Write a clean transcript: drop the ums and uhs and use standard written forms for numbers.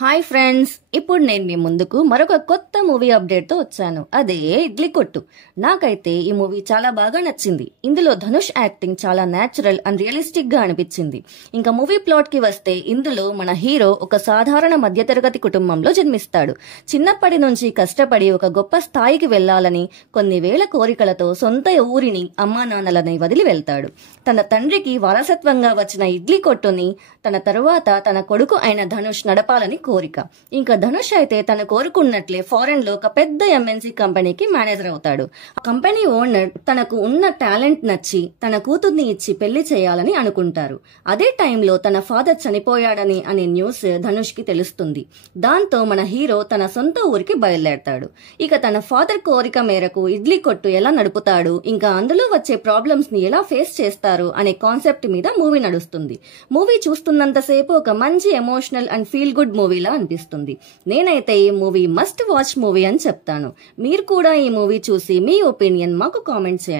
Hi friends, ఇప్పుడు నేను మీ ముందుకు మరొక కొత్త మూవీ అప్డేట్ తో వచ్చాను. అదే ఇడ్లీ కొట్టు. నాకైతే ఈ మూవీ చాలా బాగా నచ్చింది. ఇందులో ధనుష్ యాక్టింగ్ చాలా నేచురల్ అండ్ రియలిస్టిక్ గా అనిపించింది. ఇంకా మూవీ ప్లాట్ కి వస్తే, ఇందులో మన హీరో ఒక సాధారణ మధ్యతరగతి కుటుంబంలో జన్మిస్తాడు. చిన్నప్పటి నుంచి కష్టపడి ఒక గొప్ప స్థాయికి వెళ్లాలని కొన్ని వేల కోరికలతో సొంత ఊరిని, అమ్మా నాన్నలని వదిలి వెళ్తాడు. తన తండ్రికి వారసత్వంగా వచ్చిన ఇడ్లీ కొట్టుని తన తరువాత తన కొడుకు అయిన ధనుష్ నడపాలని కోరిక. ఇంకా ధనుష్ అయితే తను కోరుకున్నట్లే ఫారెన్ లో ఒక పెద్ద ఎంఎన్సీ కంపెనీకి మేనేజర్ అవుతాడు. ఆ కంపెనీ ఓనర్ తనకు ఉన్న టాలెంట్ నచ్చి తన కూతుర్ని ఇచ్చి పెళ్లి చేయాలని అనుకుంటారు. అదే టైంలో తన ఫాదర్ చనిపోయాడని అనే న్యూస్ ధనుష్ కి తెలుస్తుంది. దాంతో మన హీరో తన సొంత ఊరికి బయలుదేరతాడు. ఇక తన ఫాదర్ కోరిక మేరకు ఇడ్లీ కొట్టు ఎలా నడుపుతాడు, ఇంకా అందులో వచ్చే ప్రాబ్లమ్స్ ని ఎలా ఫేస్ చేస్తారు అనే కాన్సెప్ట్ మీద మూవీ నడుస్తుంది. మూవీ చూస్తున్నంతసేపు ఒక మంచి ఎమోషనల్ అండ్ ఫీల్ గుడ్ మూవీలా అనిపిస్తుంది. నేనైతే ఈ మూవీ మస్ట్ వాచ్ మూవీ అని చెప్తాను. మీరు కూడా ఈ మూవీ చూసి మీ ఒపీనియన్ మాకు కామెంట్ చేయండి.